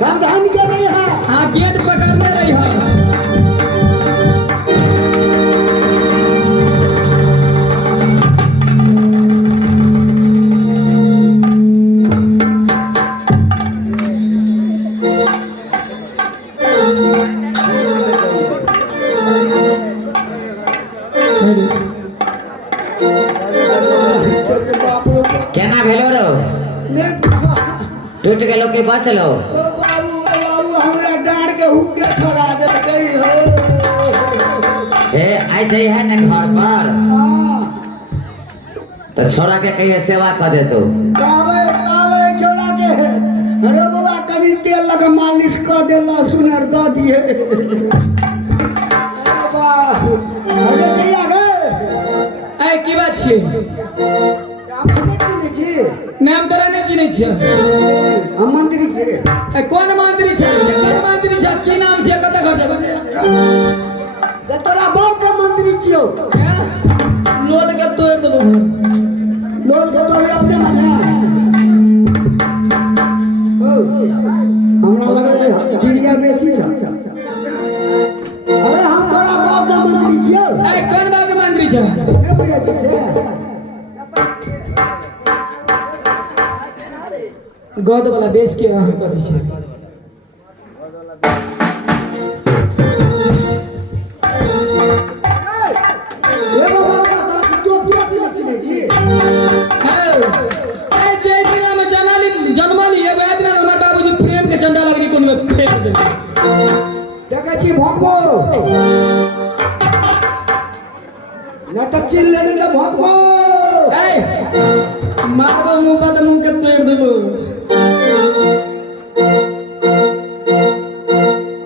सावधान कर रही है। हाँ गेट पकड़ने रही है। केना भेलो रो टूट गेलो कि बचलो बाबू हमरा डांड के हुके छोड़ा देलकै हो ए आई जई है न घर पर तो छोरा के कहिए सेवा कर दे तू कावे छोरा के अरे बाबा कनी तेल लगा मालिश कर देला सुनर द दिए बाबा अरे दैया गे ए की बात छियै नाम तोरा नहीं चिन्है छियै हम मंत्री छियै ए कोन मंत्री छै केकर मंत्री छै की नाम छै कत घर जेबै जे तोरा बाप के मंत्री छियौ लोल के तोड़ देबो लोल के तोड़ अपने माने हमरा लगे चिड़िया बेसी छै अरे हम तोरा बाप के मंत्री छियौ ए कोन बाप के मंत्री छै के बुझै छै गद वाला बेच के अहाँ कथी छै ए बाबा टोपिया से नचने छी ए जे दिन में जन्मली ए वएह दिन हमर बाबूजी प्रेम के झंडा लगनी कोन में फेंक दे देखे छी भगबो न त चिल लेने न भगबो ए मारबो मुंह पर मुंह के तोड़ देबो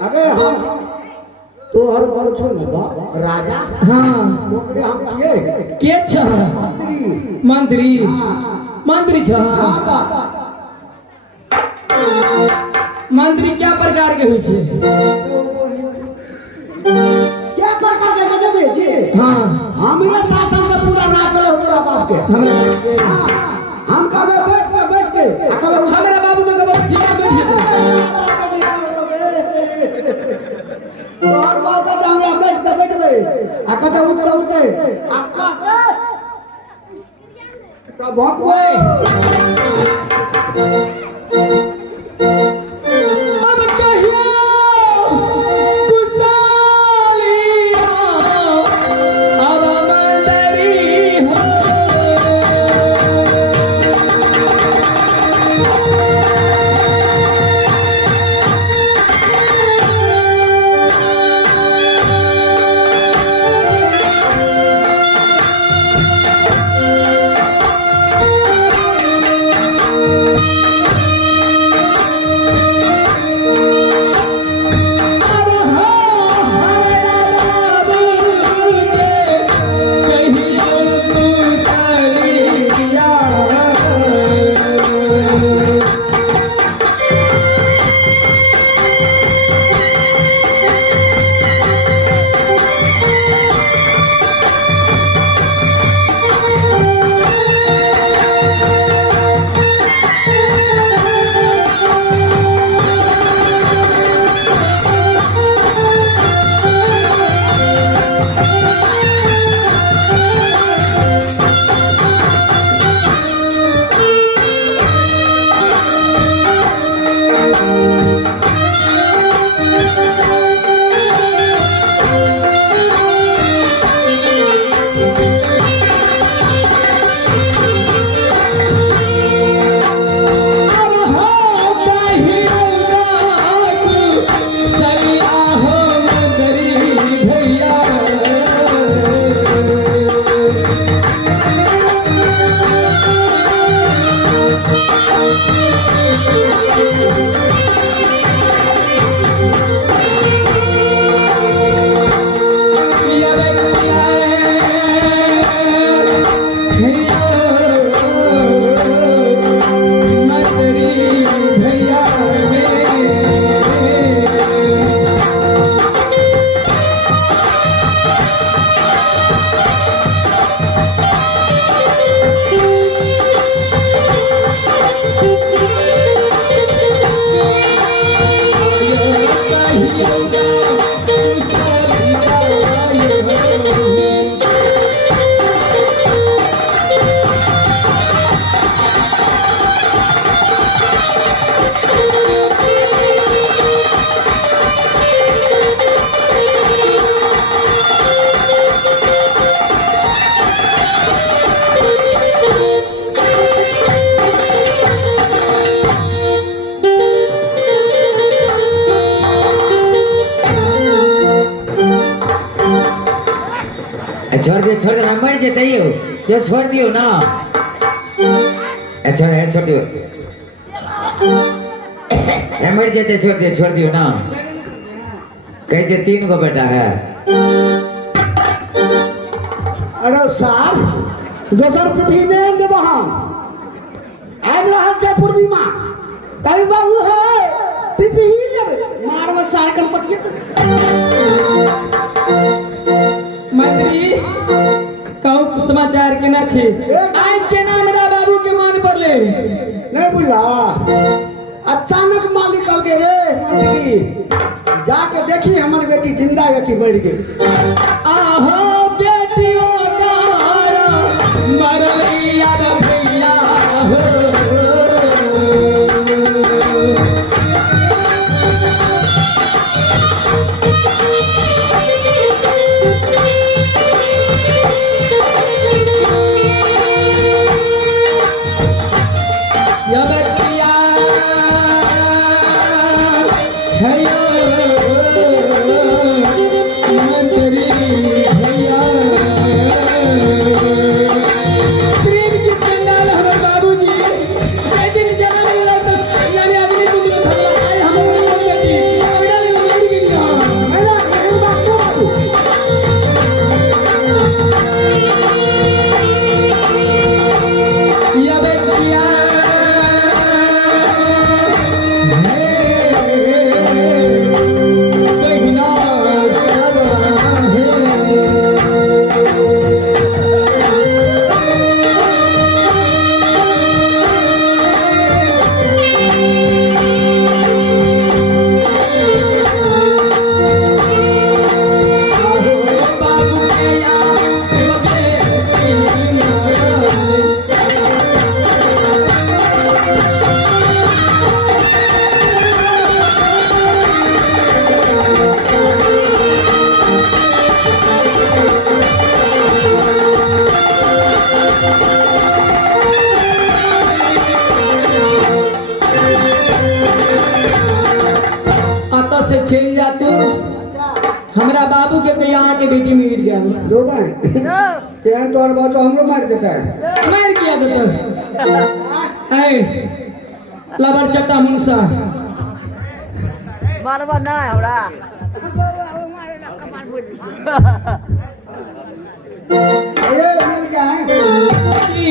अरे हम तो हर बार छो न बा राजा हां ओकरे हम छिए के छ मंत्री मंत्री छ मंत्री क्या प्रकार के होय छै क्या प्रकार के गजबे छी हां हमरे शासन से पूरा राज चलो तोरा बाप के हम कहबे बैठ के कहबे हमरा बाबू के कहबे ठीक बैठ जेतै तोहर बाप के हमरा बैठ के बैठबे आ कते उठते आ का त भगबे अब कहियो कुशालिया अब मंत्री हो ये छोड़ देना मर जेते यो ये छोड़ दियो ना छोड़ दियो ये मर जेते छोड़ दियो ना कैसे 3 गो बेटा है अरे सार दोसर पीढ़ी में देव हम आबि रहल छै पूर्णिमा कभी बाबू है पीपी ही लेबै मारब सार कंपनी मंत्री कहू समाचार केना छै आज केना हमरा बाबू के मान पड़ले नहीं बुझला अचानक मालिक कल के रे मंत्री जाके देखी हमर बेटी जिंदा है कि मर गई आहो बेटियों का मरलिया रे भैया हो या बेटिया भैया मंत्री भैया प्रेम की चंडाल हमारे बाबूजी दिन जन्म मिला तो यानी अगली दुनिया धरला आए हमारे बेटी ओड़ा ले मेरी की मेरा कहूं बात तो बाबू या बेटिया बहिना बाबू भैया आता से चल जा तू हमरा बाबू के तो यहाँ के बेटी मिल गया दो भाई तेन तोर बात हमरो मार देता है मार किया तो ऐ लबर चट्टा मुनसा मारवा ना हमरा ये मिल क्या है की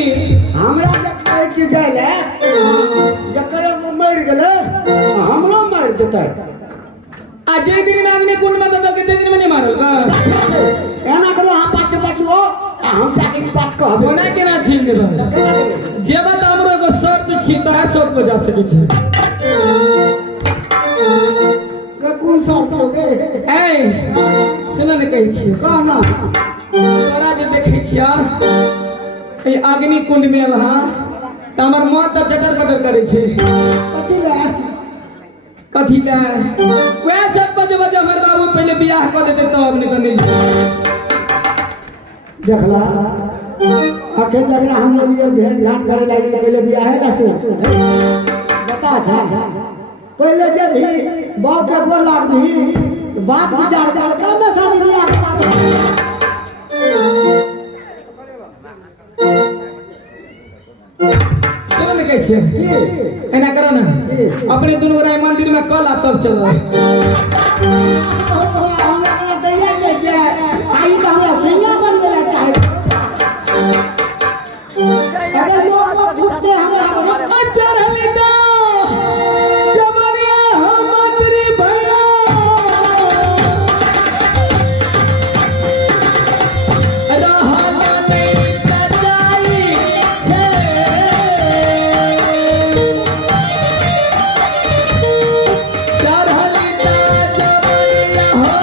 हमरा जब कहै छी जाय ले जकर मर गेलै हमरो मार देता है आज जे दिन में आदमी कुंड में दल के दिन में नहीं मारल का एना करो हम पाछे बचबो हम जाके ई बात कहबे होना केना छीन देबे जे बात हमरो एगो शर्त छी तो है शर्त को जा सके छै के कोन शर्त हो गे ऐ सुन ने कहै छी कहना तोरा जे देखै छिया ए अग्नि कुंड में लहा त हमर मोह त चटर पटर करे छै कथी ले कथी ले वह सब बजे बजे हमर बाबू पहले बियाह कर देते तब निकल देखला अखन तक हम लोग ये भेंट घाट करे लगे पहले बियाह है ना से बता छा पहले जब भी बाप के गोर लाग भी तो बात विचार कर के ना शादी बियाह के बात सुन ने कहै छियै एना करो ना अपने दुनू गोरा मंदिर में कल आ तब चलो हमरा दैया के जे आई तो हमरा सैया बनबे ला चाहे अगर लोग फुटते हमरा अच्छा रहली तो जबरिया हम मंत्री भैया रहला नहीं कचाई छे चढ़ली तो जबरिया हो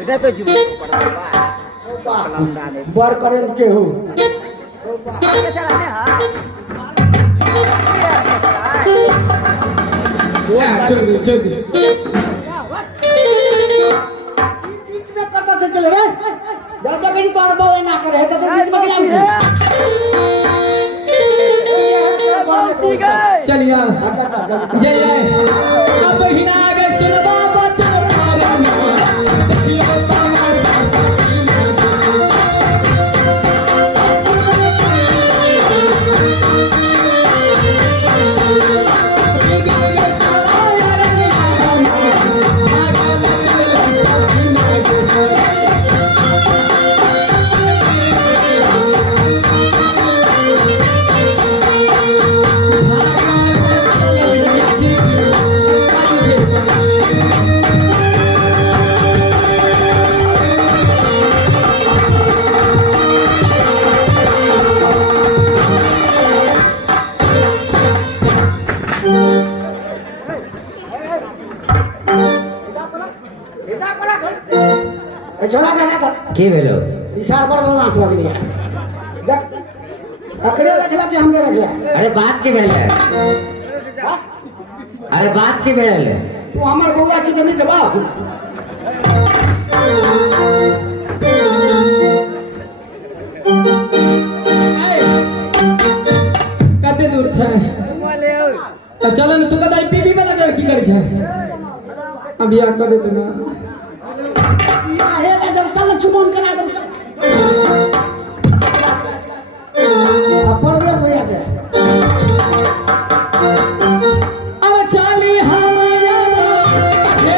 এটা তো জীবন बर करे के हो छोड़ दे बीच में कता से चले रे जब तक ये तोड़ बावे ना करे तो बीच में गिरा चलिए जय अब हिना आगे सुनबा बचन पारे देखियो छोड़ा ना की भेलो इशारा पर बोलना सुना दिया जब अकड़े रखला कि हमके रखला अरे बात की भेले अरे बात की भेले तू हमर बउआ छी त नहीं जबा कते दूर छै अब चलो न तू कदाई पीबी वाला जर की कर छै अब या कर दे ना या हे ले जब चल चुमन करा दे अपन बेर भैया से अब चाली हमाया हे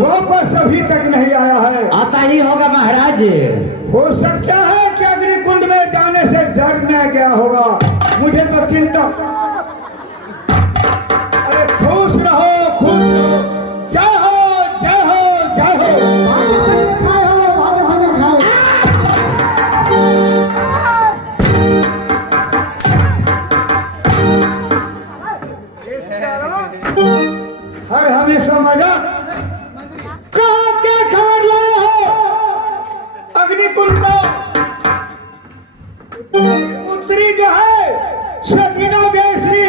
वापस अभी तक नहीं आया है। आता ही होगा महाराज। हो सकता है कि अग्निकुंड में जाने से जड़ में गया होगा, मुझे तो चिंता। अरे खुश रहो, खुश रहो, जय हो जय हो जय हो। हर हमेशा मजा कहाँ क्या खबर लाए हो? अग्निकुंड का पुत्री जो है सकीना बेसरी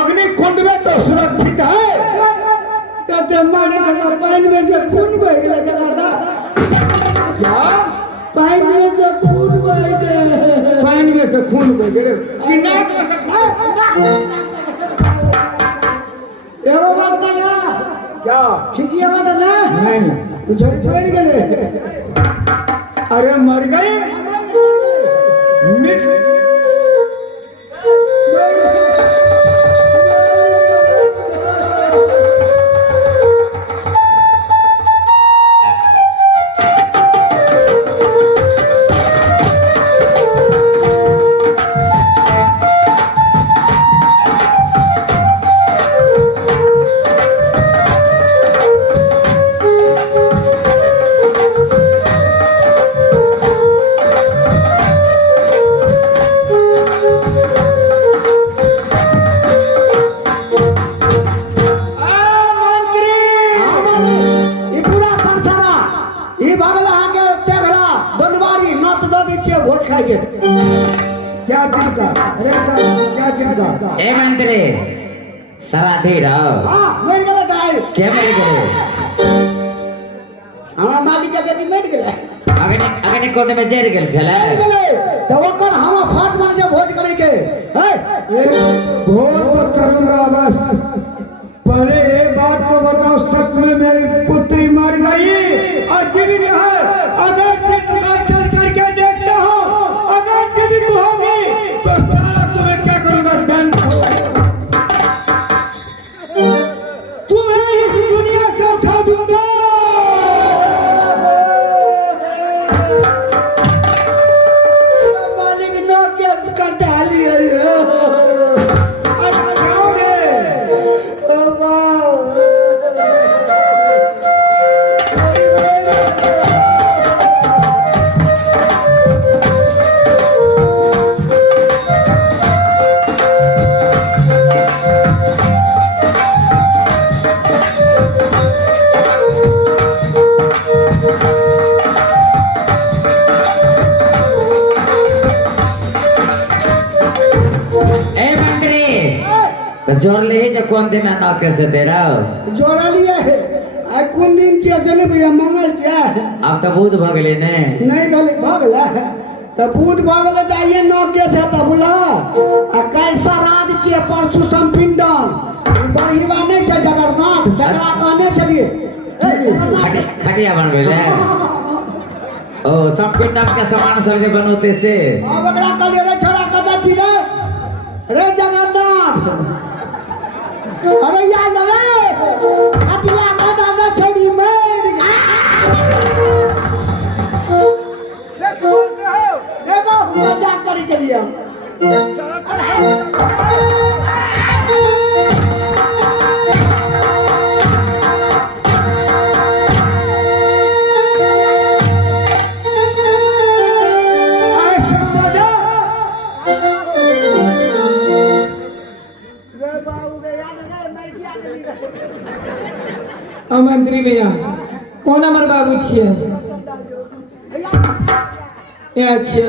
अग्निकुंड में तो सुरक्षित है। कहते माने का पानी में से खून बह गया था। क्या पानी में से खून बह गया? पानी में से खून बह गया कि नाक में से खून? एगो बात कहना क्या खिचिए बात ना नहीं कुछ पड़ गए। अरे मर गए क्या चीज का? अरे सर क्या चीज का? ए मंत्री सराधी रहो हाँ मिल गया गाय क्या मेरे करे हमारा मालिक के बेटी मिल गया अगने कोर्ट में जेल गेल छले मिल गया तो वो कर हम फाट मार के भोज करे के है भोज तो करूंगा बस पहले एक बात तो बताओ सच में मेरी पुत्री मर गई और जीवित है अगर मैं चल करके देखता हूँ अगर जीवित होगी तो साला तुम्हें क्या करूंगा दंड तुम्हें इस दुनिया से उठा दूंगा मालिक नो क्या कंटाली है तो जोर ले जो कौन दिन ना कैसे दे रहा हो जोड़ा लिया है आ कौन दिन के जने भैया मंगल क्या है अब तो बुध भगले ने नहीं भले भगला तो बुध भगले दाइए नौ के से तो बुला आ कैसा रात के परसु संपिंडन बड़ी बाने छ जगन्नाथ जगरा कहने चलिए खटिया बन गए ओ सब पिंडम के सामान सब जे बनोते से अब बगड़ा कलिए रे छोड़ा कदा छी रे जगन्नाथ अरे यार रे खटिया कदा न छोड़ी मेर देखो मजाक करी चलिए मंत्री भैया कौन हमारे बाबू छिए अच्छा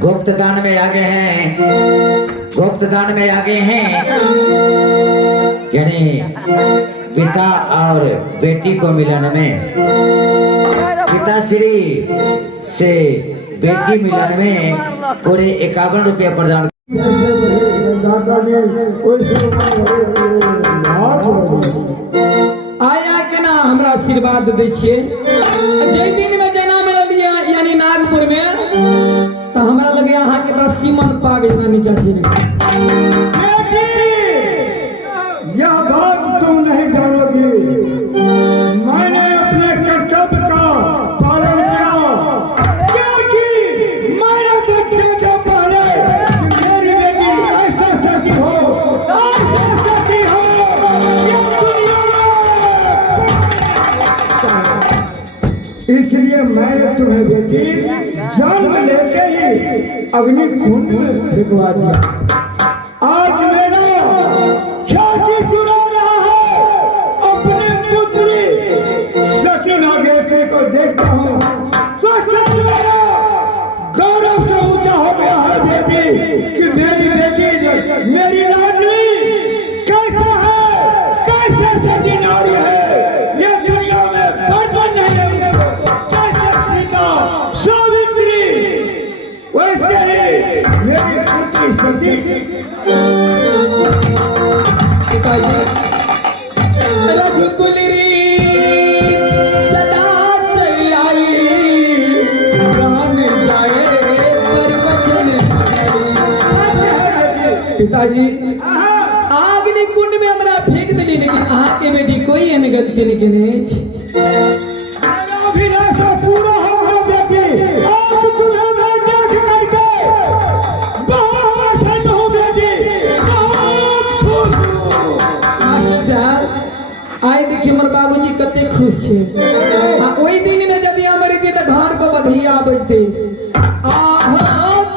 गुप्तदान में आगे हैं, गुप्तदान में आगे हैं, यानी पिता और बेटी को मिलन में, पिताश्री से बेटी मिलन में पूरे 51 रुपया प्रदान। आया के ना हमरा आशीर्वाद दै छियै जे दिन में जना मिललिए यानी उम्र में तो हमरा लगे अहाँ के पास सीमन पा गई ना नीचा जी बेटी, यह बात तुम नहीं जानोगी। मैंने अपने कर्तव्य का पालन किया, क्योंकि मैंने देखा जो पहले कि मेरी बेटी ऐसा सती हो, ऐसा सती हो, यह दुनिया में। इसलिए मैंने तुम्हें बेटी जन्म लेके ही अग्नि कुंड में फेंकवा दिया। आज मेरा छाती चुरा रहा है, अपने पुत्री सकीना बेटे को देखता हूँ तो सच मेरा गौरव से ऊंचा हो गया है बेटी, कि मेरी बेटी मेरी लाडली कैसा है, कैसे सती नारी है, ये दुनिया में बर्बाद नहीं है। कैसे सीता सावित्री, वैसे ही मेरी पुत्री सती। रघुकुल री सदा चली आई, प्राण जाए पर वचन नहीं। पिताजी आग्नि कुंड में हमरा फेंक देली, लेकिन अहाँ के बेटी कोई एहन गलती नहीं केने अछि। अभिलाषा पूरा हो बेटी, आज तुम्हें मैं देख करके बहुत प्रसन्न हूँ बेटी, बहुत खुश हूँ। मास्टर साहब आए देखिए हमर बाबूजी कते खुश छे। आ ओई दिन में जब हमर के त घर को बधैया आबैते आहा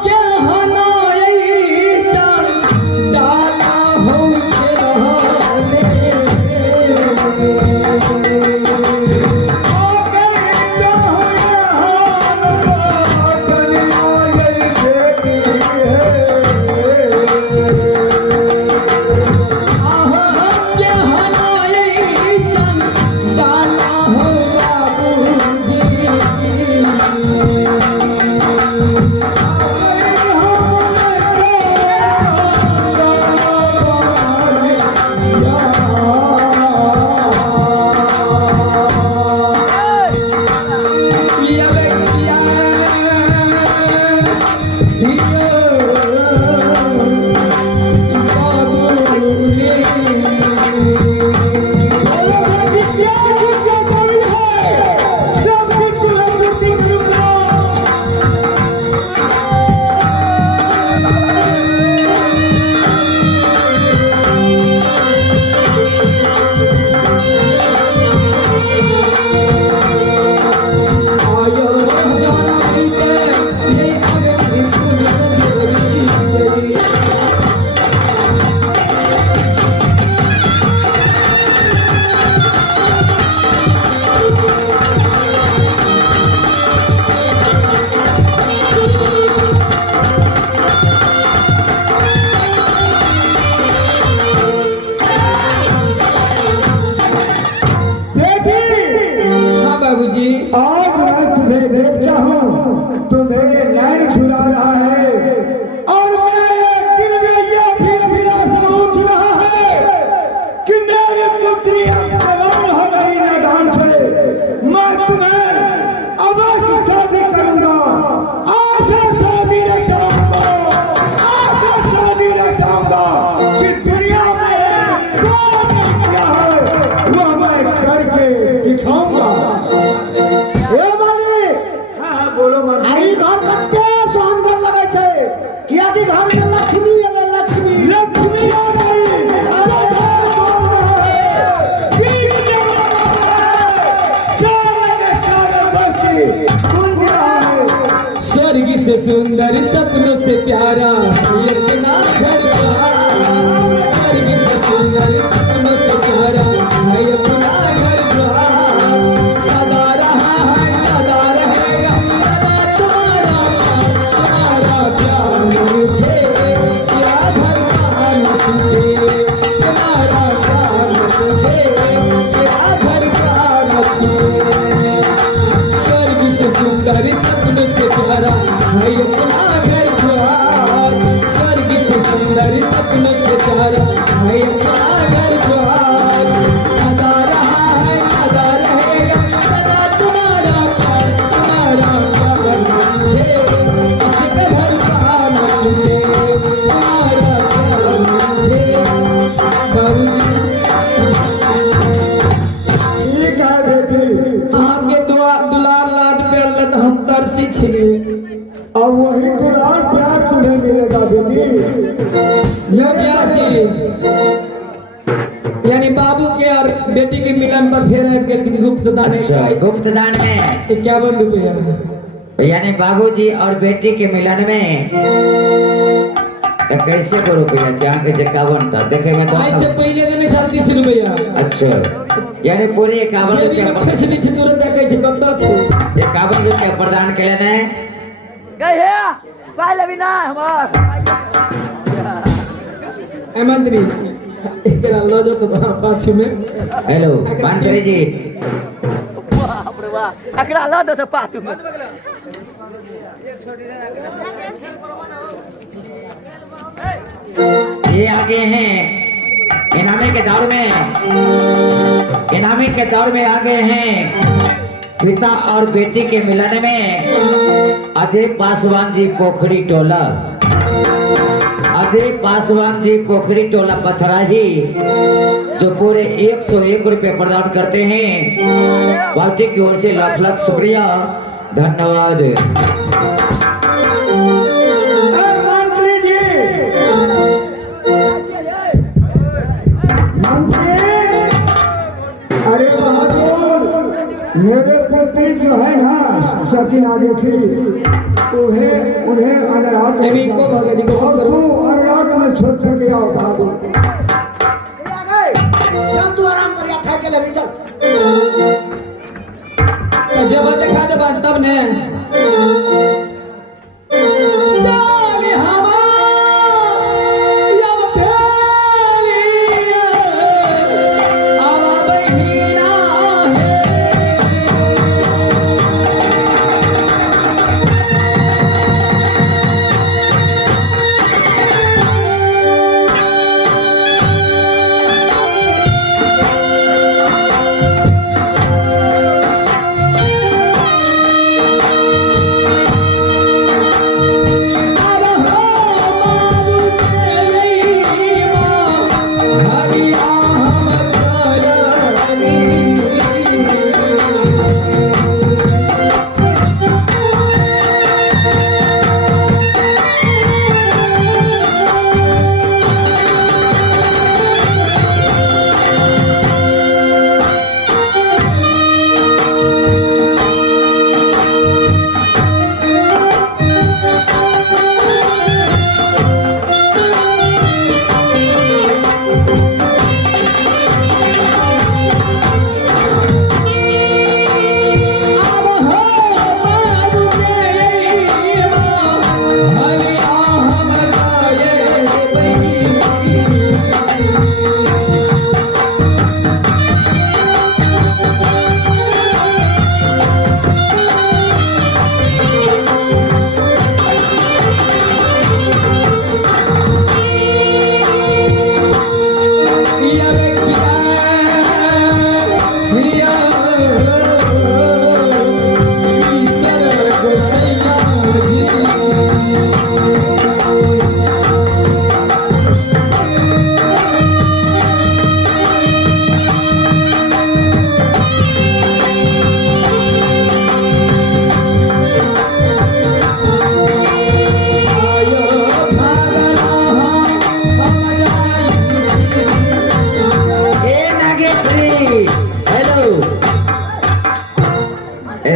क्या हनाई चान डाला हो छे आज मैं तुम्हें देखता हूँ तो मेरे नैन चुरा रहा है, और मेरे दिल में यह भी अभिलाषा उठ रहा है कि मेरी पुत्री जवान हो गई मैदान से, मैं तुम्हें अवश्य शादी करूंगा, आशा शादी रचाऊंगा, आशा शादी रचाऊंगा कि दुनिया में कौन क्या है वो मैं करके दिखाऊंगा। अरे घर कते सुंदर लगे छे, किया कि घर में लक्ष्मी है, लक्ष्मी लक्ष्मी आ गई, स्वर्ग से सुंदर सपनों से प्यारा इतना घर द्वार, स्वर्ग से सुंदर सपनों से प्यारा इतना घर द्वार, सदा रहा है सदा रहेगा सदा तुम्हारा प्यार मुझे क्या घर का तुझे, तुम्हारा प्यार मुझे क्या घर का तुझे, स्वर्ग से सुंदर सपनों से प्यारा है अपना घर द्वार, स्वर्ग से सुंदर सपनों से प्यारा है अपना घर द्वार, सदा रहा है सदा रहेगा सदा तुम्हारा प्यार मुझे गुप्त दान अच्छा, गुप्त दान में 51 रुपया। यानी बाबूजी और बेटी के मिलन में कैसे को रुपया चाह के 51 था देखे में तो आज से पहले देने 30 रुपया। अच्छा यानी पूरे 51 जेबी में रुपया खसनी छै तोरे देखे छै कत्ता छै 51 रुपया प्रदान के लेने गए है पहले भी ना हमार ए मंत्री एकरा लो जो तो पाछू में। हेलो मंत्री जी बाप रे वाह एकरा ला दे पातू में ये आगे हैं इनामी के दौर में आगे हैं पिता और बेटी के मिलन में अजय पासवान जी पोखरी टोला पथराही जो पूरे 101 रुपए प्रदान करते हैं पार्टी की ओर से लाख लाख शुक्रिया धन्यवाद। मंत्री जी मंत्री अरे बहादुर मेरे पुत्री जो है ना सकीना देखी उन्हें अनरात अभी को भगनी को और करो तू अनरात में छोड़ के आओ बहादुर चल तू आराम कर या खाए के ले चल जब देखा दे बात तब ने चल हवा यब फेली आवा बहिना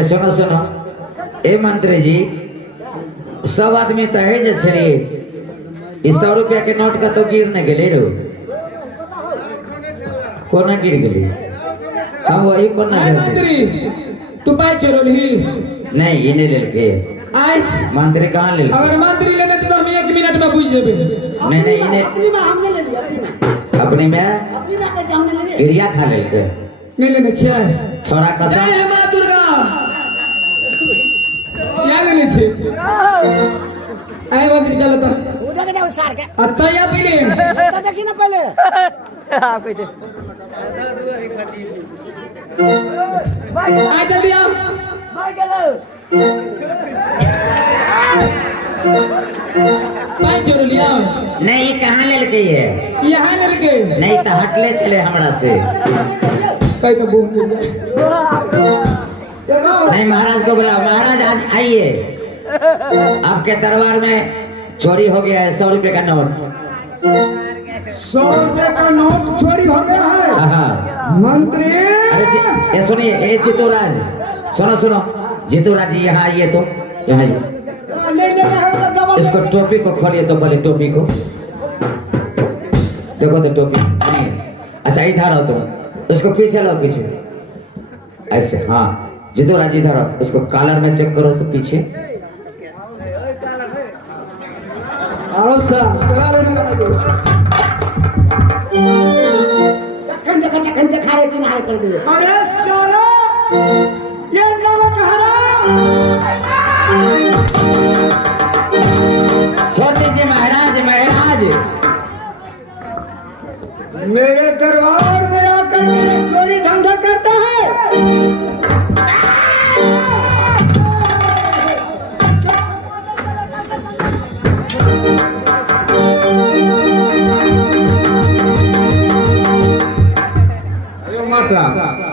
सुनो सुनो ए मंत्री जी सब आदमी तो है जे छे 100 रुपया के नोट का तो गिर न गेले रो कोना गिर गेले हम वही कोना आय मंत्री तू पाई चोरली नहीं इने लेल के आय मंत्री कहां लेल अगर मंत्री लेने तो हम 1 मिनट में बुझ जेबे नहीं नहीं इने हमने ले लिया अपने में अपनी बात के हमने ले लिया क्रिया खा लेल के नहीं लेने छे छोरा कसम जय मां दुर्गा क्या लेने छे आय मंत्री चलो तो उधर के जाओ सार के अत्ता या पीले तो देखी ना पहले आप कैसे आय जल्दी आओ भाई चलो पाई चोर लिया नहीं कहां लेल के ये यहाँ ले के नहीं तो हटले चले हमरा से कई तो बोल नहीं महाराज को बुलाओ महाराज आज आइए आपके दरबार में चोरी हो गया है 100 रुपए का नोट 100 रुपए का नोट चोरी हो गया है हाँ मंत्री ये सुनिए, ये जितूराज, सुनो सुनो, जितूराज जी यहाँ आइए तो, यहाँ आइए। इसको टोपी को खोलिए तो पहले, टोपी को देखो तो टोपी नहीं है। अच्छा इधर आओ तुम, उसको पीछे लो, पीछे ऐसे, हाँ जितूराज इधर आओ, उसको कॉलर में चेक करो तो पीछे। आओ सर करा लो चखन दिखा रहे तुम्हारे कर दिए। अरे साला ये नमक हराम। छोड़ दीजिए महाराज, महाराज मेरे दरबार में आकर के चोरी धंधा करता है।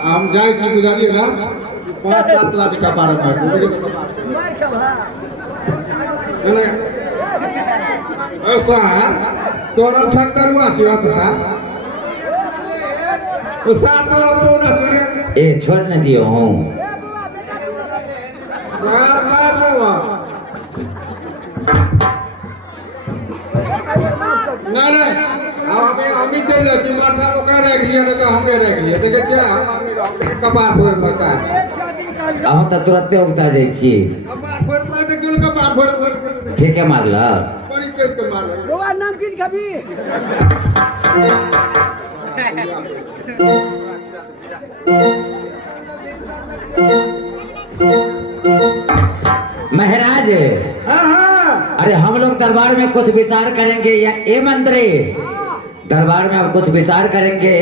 हम जाए छी गुजारिए ना 5-7 लाख का पार मार ऐसा तोरा ठक्कर हुआ सिवा तो वो 7 लाख तो ना चले ए छोड़ न दियो हूँ। मार देवा नहीं हम ही चल जाए मार साहब ओकरा रख लिया तो हमें रख लिया देखे क्या हम कपार फोड़ लगता है हम तो तुरंत उगता जाए छी। कपार फोड़ता है तो क्यों कपार फोड़ ठीक है मार ला। बड़ी केस के मार रोआ नाम किन कभी महाराज हाँ हाँ अरे हम लोग दरबार में कुछ विचार करेंगे या ए मंत्री दरबार में अब कुछ विचार करेंगे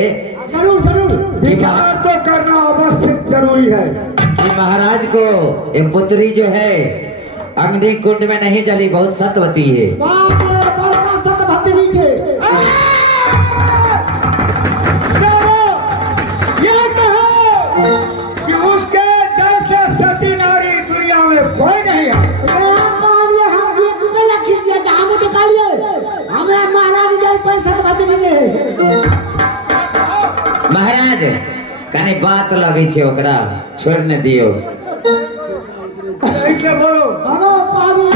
जरूर जरूर विचार तो करना अवश्य जरूरी है कि महाराज को एक पुत्री जो है अग्नि कुंड में नहीं जली, बहुत सतवती है। बाप रे बड़का सतभद्र नीचे ये कहो कि उसके जैसे सती नारी दुनिया में कोई नहीं है। हम ये तुझे लग गया था, हमें निकालिए, हमें महारानी जैसे कोई सतभद्र नहीं है। महाराज कनी बात लगे छे ओकरा, छोड़ न दियो। ऐसे बोलो बाबा कहानी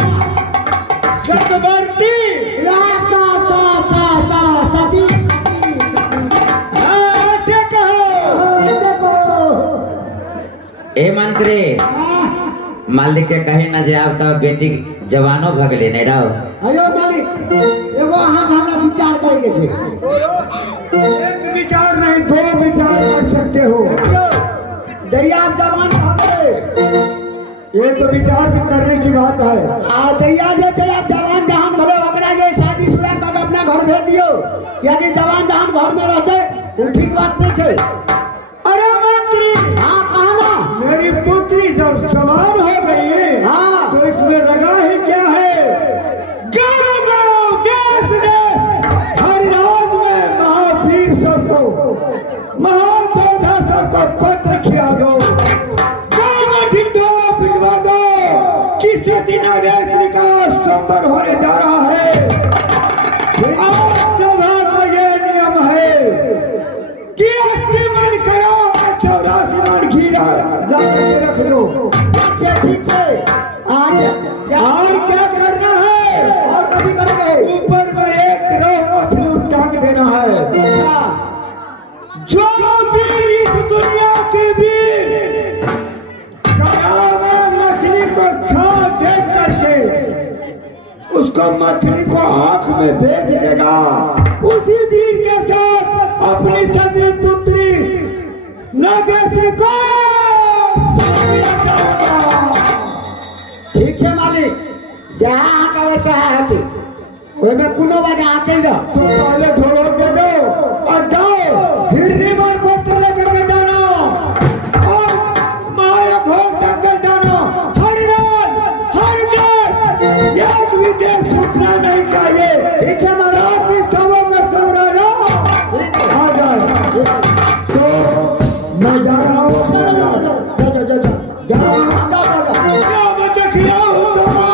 सतवर्ती ला सा सा सा सा सती ऐसे कहो ऐसे को ए मंत्री मालिक के कहे न जे आप तो बेटी जवानो भगले नहीं रहो। अयो मालिक एगो अहाँ से हमरा विचार करेंगे छे। एक विचार नहीं 2 विचार कर सकते हो। दैया जवान भागे ये तो विचार भी करने की बात है। आ दैया जे छे आप जवान जहान भले ओकरा जे शादीशुदा कर अपना घर भेज दियो, यदि जवान जहान घर में रहते वो ठीक बात नहीं छे। अरे मंत्री हाँ कहा ना मेरी पुत्री जब सवार हो गई हाँ तो इसमें लगा ही क्या है। गाँव देश देश हर राज में महावीर सबको महायोद्धा सबको पत्र खिला दो, गाँव में ढिंढोरा पिटवा दो। किसी दिन देश विकास संपन्न होने जा रहा है। आज सभा का ये नियम है कि 80 मन करो 84 मन घीरा जाके रख दो। ठीक है आज और क्या करना है? और कभी करेंगे ऊपर में एक रो मछली टांग देना है। जो वीर इस दुनिया के वीर कला में मछली को छाप देख करके उसको मछली को आंख में देख देगा, उसी वीर के साथ अपनी सती पुत्री नागेश्वरी को ठीक है मालिक जहाँ आका वैसा है ओहिमे कोनो बात आ चल जाओ। तो पहले ढोल दे दो और जाओ हिरनी बार पत्र लेकर के जाना और माया भोग तक के जाना। हर रात हर देश एक भी देश छूटना नहीं चाहिए। ठीक है मालिक रात की सबों में सब राजा आ जाए। तो मैं जा रहा हूँ जाओ क्या मैं देख रहा हूँ तुम्हारा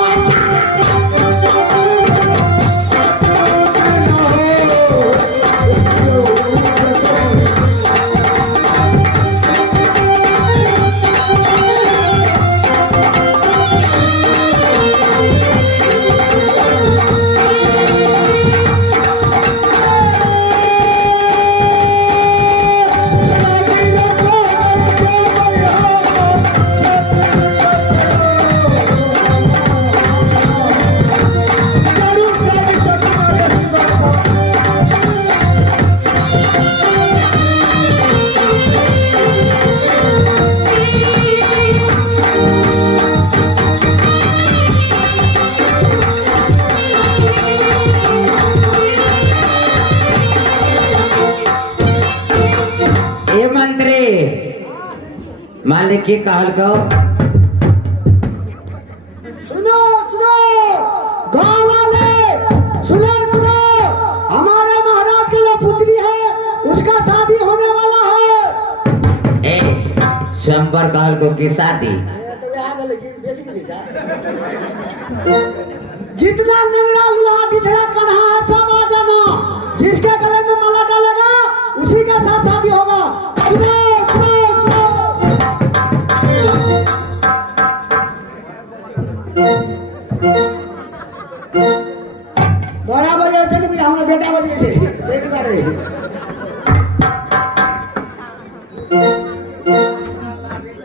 मालिक के कहल को सुनो सुनो गाँव वाले, सुनो सुनो, हमारे महाराज की जो पुत्री है उसका शादी होने वाला है। ए स्वयंवर कहल को की शादी। जितना निगड़ा लुहा डिठरा कन्हा है सब आ जाना, जिसके गले में माला डालेगा उसी के साथ शादी होगा। सुनो सुनो सुनो। बड़ा बजे से नहीं, हमारा बेटा बजे से एक बार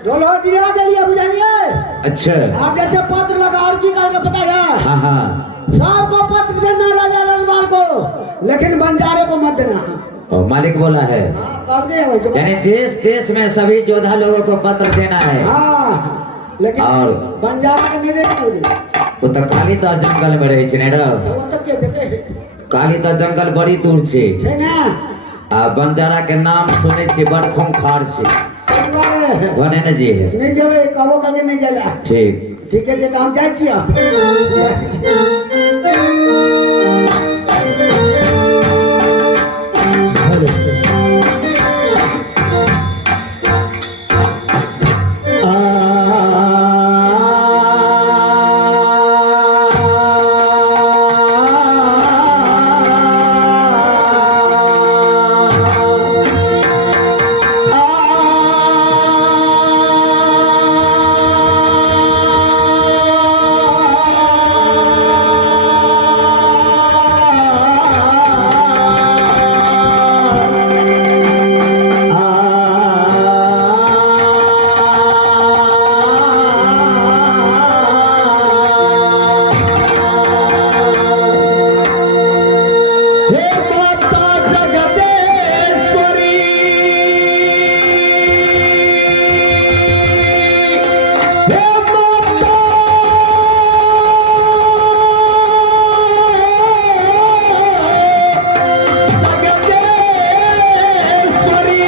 दोनों दिया दिलिए बुझाइए। अच्छा आप जैसे पत्र लगा और की का पता है, हाँ हाँ सबको पत्र देना राजा रजवाड़ को, लेकिन बंजारे को मत देना। और मालिक बोला है हाँ, कर दे भाई जो- यानी देश देश में सभी योद्धा लोगों को पत्र देना है। हाँ, लेकिन और बंजारा के नहीं देना मुझे। वो तो काली तो जंगल में रहे छे तो वो तो क्या देते काली तो जंगल बड़ी दूर छे है ना। आ बंजारा के नाम सुने छे बड़ खूंखार छे नहीं भने न जी है जेबे कबो कजे नहीं जाला। ठीक ठीक है जे तो हम जाय छियै। जोड़ी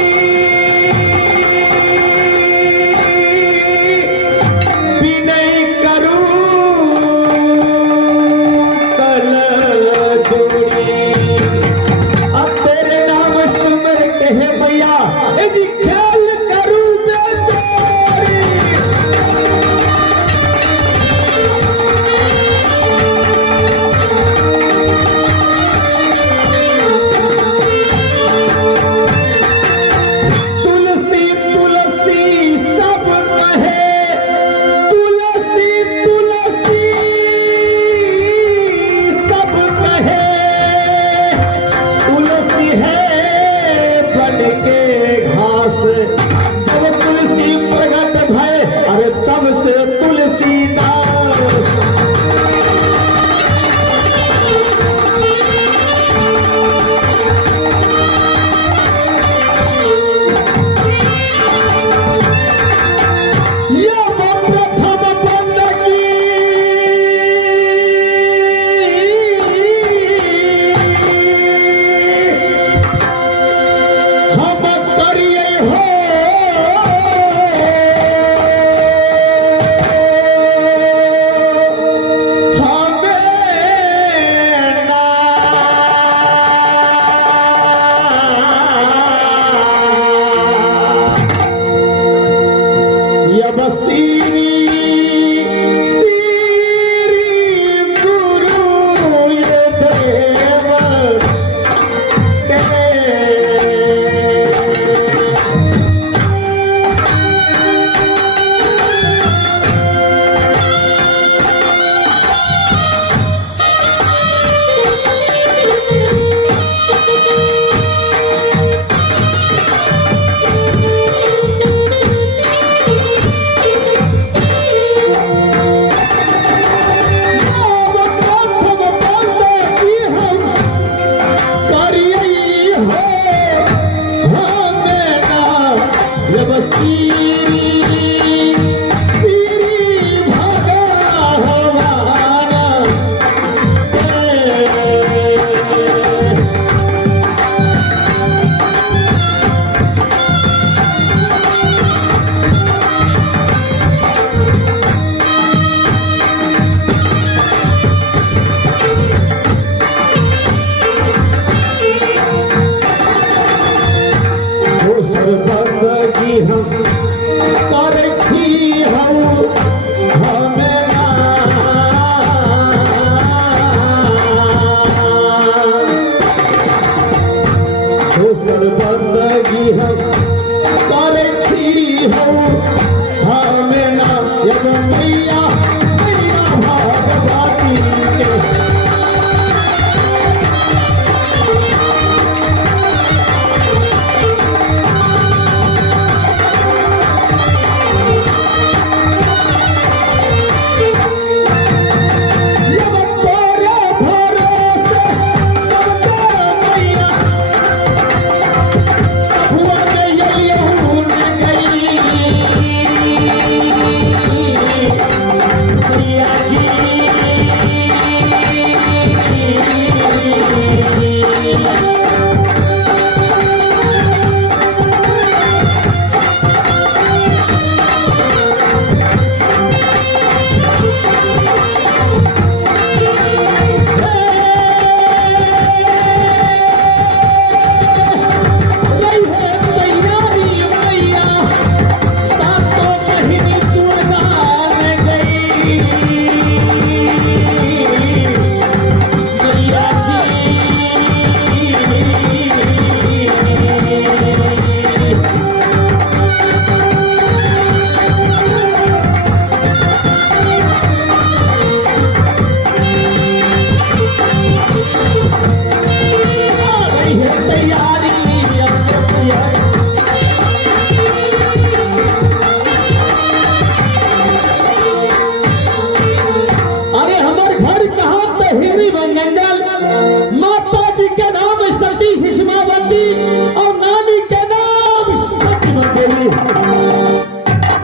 दोसर बंदगी हम करे छी हो हमें ना एगो मैया मैया भगवती के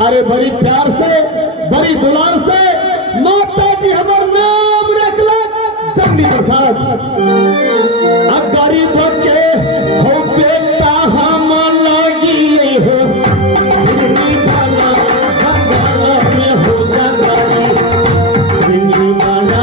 अरे बड़ी प्यार से बड़ी दुलार से माता जी हमार नाम रखलक जंगली प्रसाद गरीब के हो बेटा हम लगिए हो जिंदगी वाला जंगल में हो जंगली जिंदगी वाला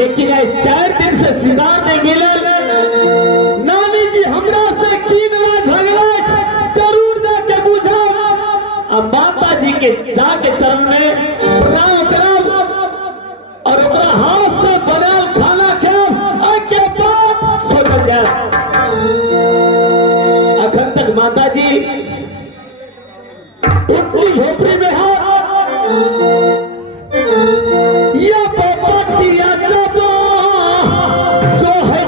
लेकिन 4 दिन से शिकार नहीं मिलल। नानी जी हमरा से की नवाज भगला जरूर जाके बुझा। अब माता जी के जाके चरण में प्रणाम करब और ओकरा हाथ से बनल खाना खाब के बाद सो जाए। अखन तक माता जी उठली झोपड़ी में हाथ या पोपटिया जबा जो है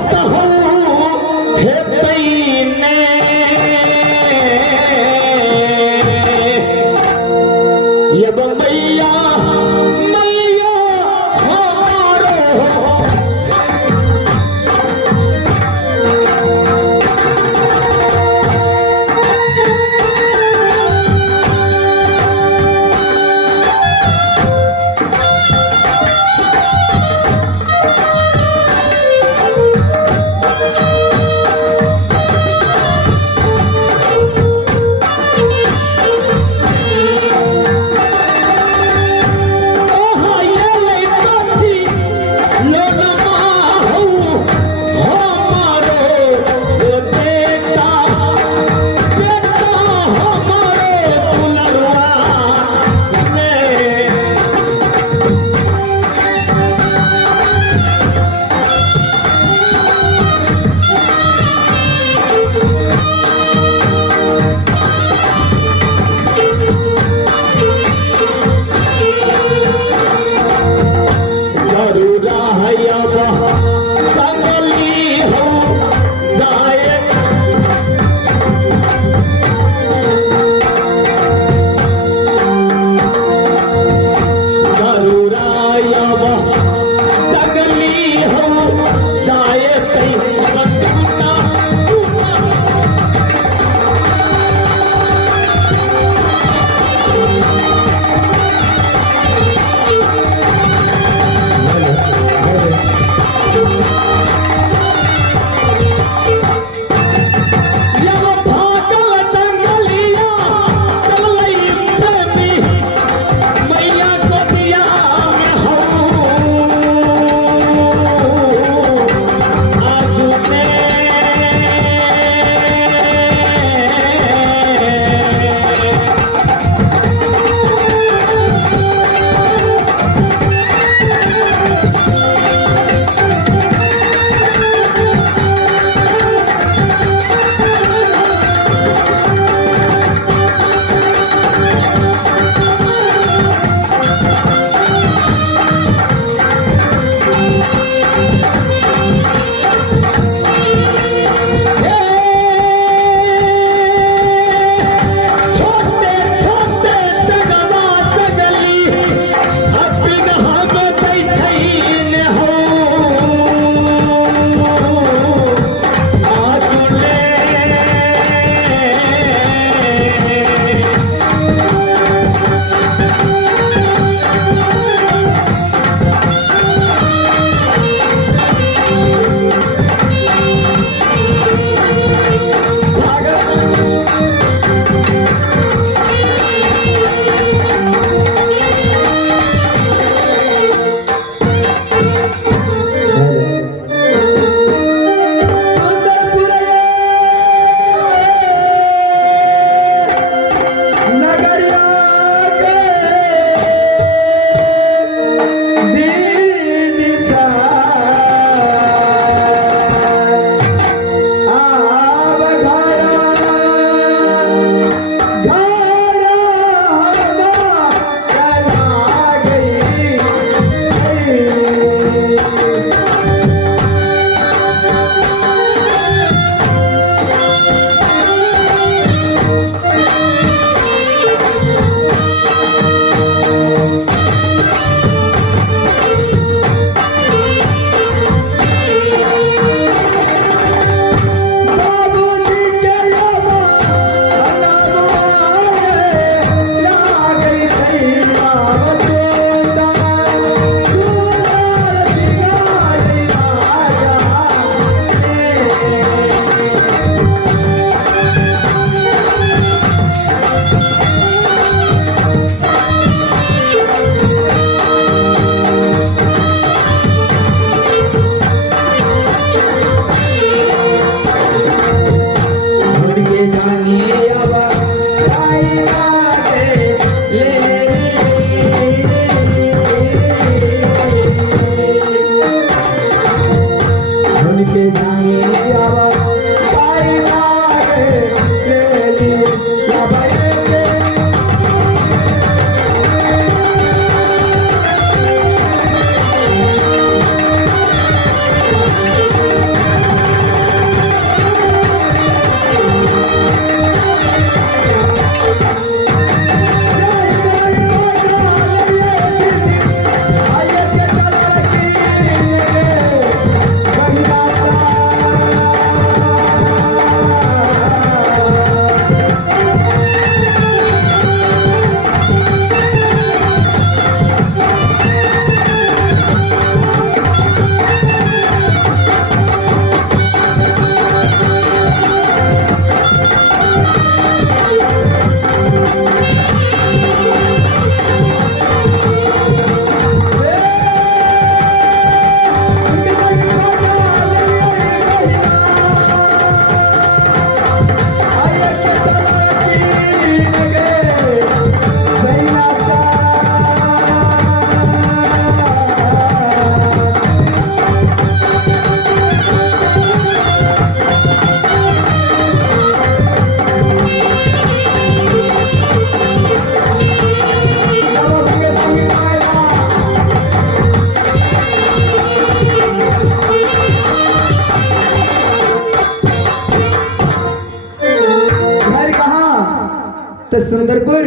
सुंदरपुर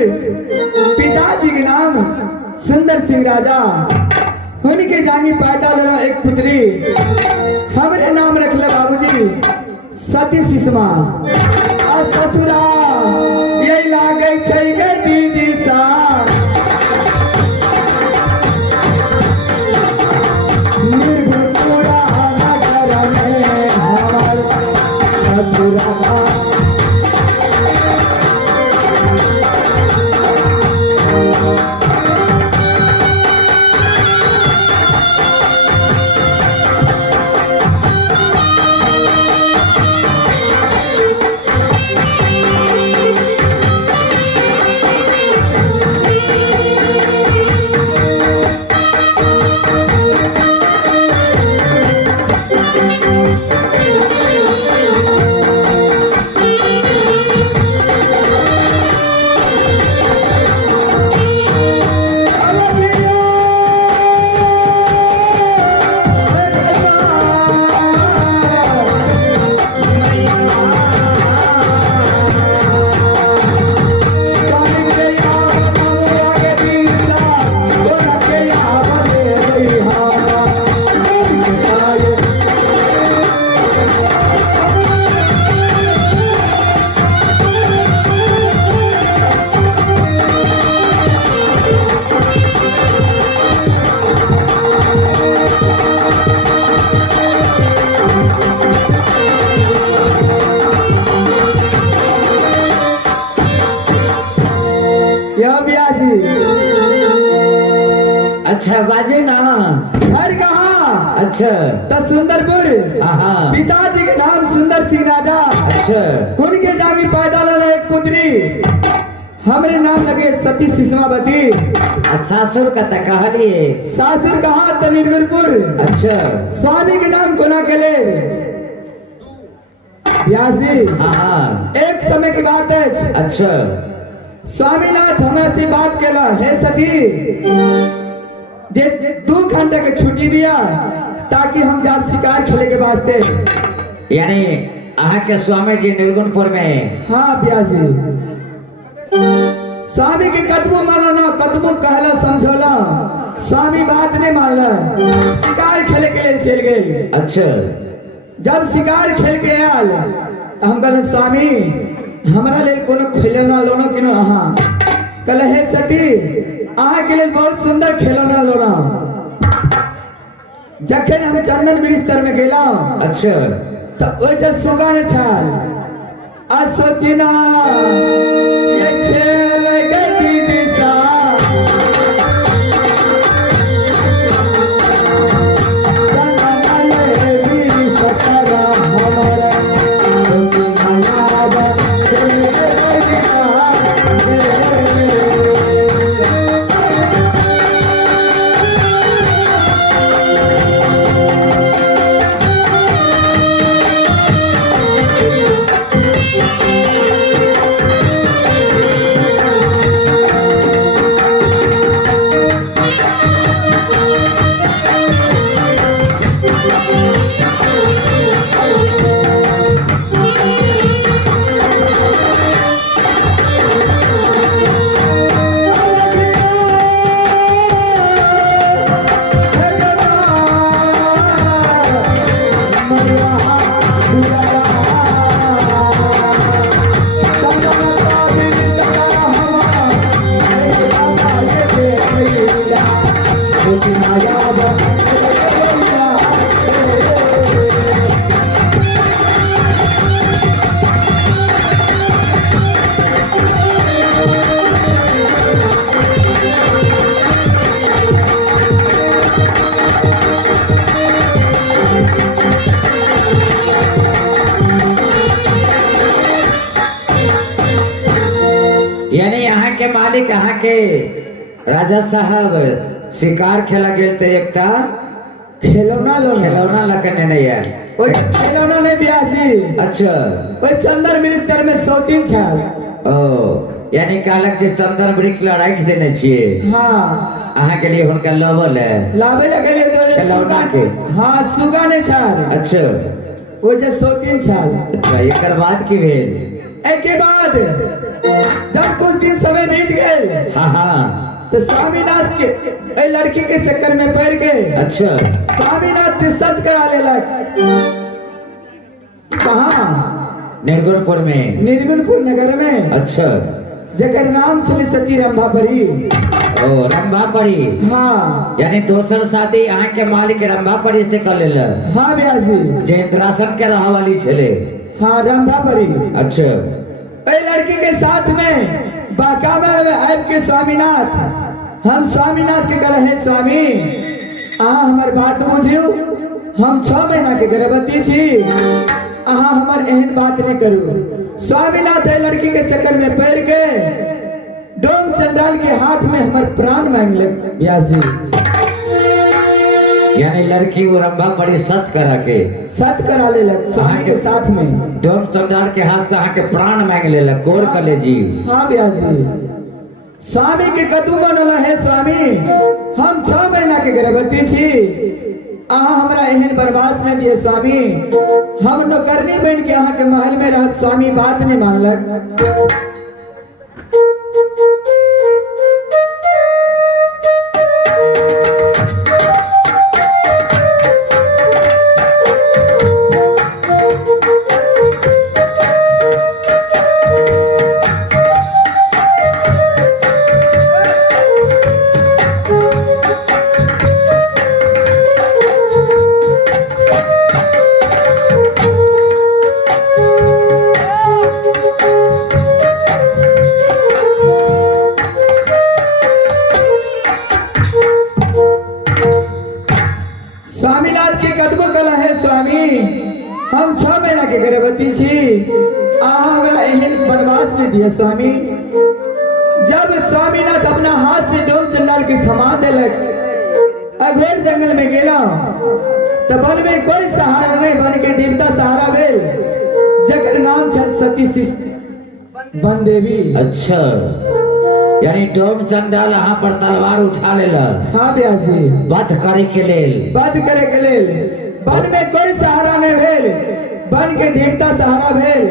पिताजी के नाम सुंदर सिंह राजा उनके जानी पैदा लेना एक पुत्री हमरे नाम रखले बाबूजी सती सुषमा आ ससुरा यही लागे छै गे दीदी सा निर्भुरा नगर में हमार ससुरा अच्छा बाजे ना। घर कहाँ? अच्छा तो सुंदरपुर। हाँ। पिताजी के नाम सुंदर सिंह राजा। अच्छा उनके जागी पैदा लेना एक पुत्री हमरे नाम लगे सती सुषमावती। सासुर का कहलिए सासुर कहाँ? तमिलपुर। अच्छा स्वामी के नाम कोना के ले व्यासी। हाँ। एक समय की बात है। अच्छा स्वामीनाथ हमरा से बात केला है सती जे 2 घंटे के छुट्टी दिया ताकि हम जाब शिकार खेले के वास्ते। यानी आहा के स्वामी जी निर्गुणपुर में। हाँ व्यासी स्वामी के कतबो मानो ना कतबो कहला समझौला स्वामी बात नहीं मानला शिकार खेले के लिए चल गए। अच्छा जब शिकार खेल के आयल हम कहले स्वामी हमरा लेल कोनो खिलौना लोना किनो अहा कहले हे सती अहा के लेल बहुत सुंदर खिलौना लोना। जखन हम चंदन बिस्तर में गेला अच्छा तो ओइ जे सुगा ने छाल आ सोचिना ये छेल गई दिशा यानी यहाँ के मालिक यहाँ के राजा साहब शिकार खेला गेल थे एक खिलौना लोना खिलौना लकने नहीं यार। ओइ खिलौना ने ब्यासी। अच्छा ओइ चंदन मिनिस्टर में 103 छाल। ओ यानी कहलक जे चंदन वृक्ष लड़ाई देने छिए। हाँ अहाँ के लिए हुनका लवल है लावे लगे लिए तो खिलौना सुगा के। हाँ सुगा ने छाल अच्छा वो जे 103 छाल। अच्छा एकर बाद की भेल? एक के बाद जब कुछ दिन समय बीत गए हाँ हाँ तो स्वामीनाथ के ए लड़की के चक्कर में पड़ गए। अच्छा स्वामीनाथ से सत करा लेलक। कहाँ? निर्गुणपुर में। निर्गुणपुर नगर में। अच्छा जकर नाम चले सती रंभापरी। ओ रंभापरी। हाँ यानी दोसर शादी यहाँ के मालिक रंभापरी से कर ले। हाँ ब्यास जी। जे इंद्रासन के रहा वाली छले। हाँ रंभापरी। अच्छा ए लड़की के साथ में बाकामा में आब के स्वामीनाथ हम स्वामीनाथ के कल है स्वामी अहाँ हमार बात बुझियो हम 6 महीना के गर्भवती छी अहाँ हमार एहन बात नहीं करू। स्वामीनाथ है लड़की के चक्कर में पड़ के डोम चंडाल के हाथ में हमार प्राण मांग ले ब्यास जी। यानी लड़की वो रंभापरी सत करा के सत करा लेलक स्वामी के साथ में। डोम चंडाल के हाथ से के प्राण मांग ले कोर कर ले जीव। हाँ ब्यास जी। स्वामी के कतु बनल है स्वामी हम 6 महीना के गर्भवती छी अहाँ हमरा एहन बर्बाद न दिए स्वामी हम नौकरनी बन के अहाँ के महल में रहत स्वामी बात नहीं मानलक। स्वामीनाथ के कतबो कला है स्वामी हम 6 महीना के गर्भवती छी अहाँ हमरा एहन बनवास नहीं दिया स्वामी। जब स्वामीनाथ अपना हाथ से डोम चंडाल के थमा देलक अघोर जंगल में गेला तो वन में कोई सहारा नहीं बन के देवता सहारा भेल जकर नाम चल सती वन देवी। अच्छा यानी डोम चंडाल यहाँ पर तलवार उठा ले। हाँ ब्यास जी। वध करे के लेल। वध करे के लेल वन में कोई सहारा नहीं भेल वन के देवता सहारा भेल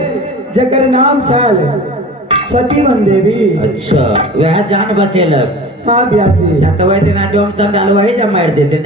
जकर नाम छल सती वन देवी। अच्छा वह जान बचेलक। हाँ ब्यास जी। या तो वह दिन डोम चंडाल वही जब मार देते।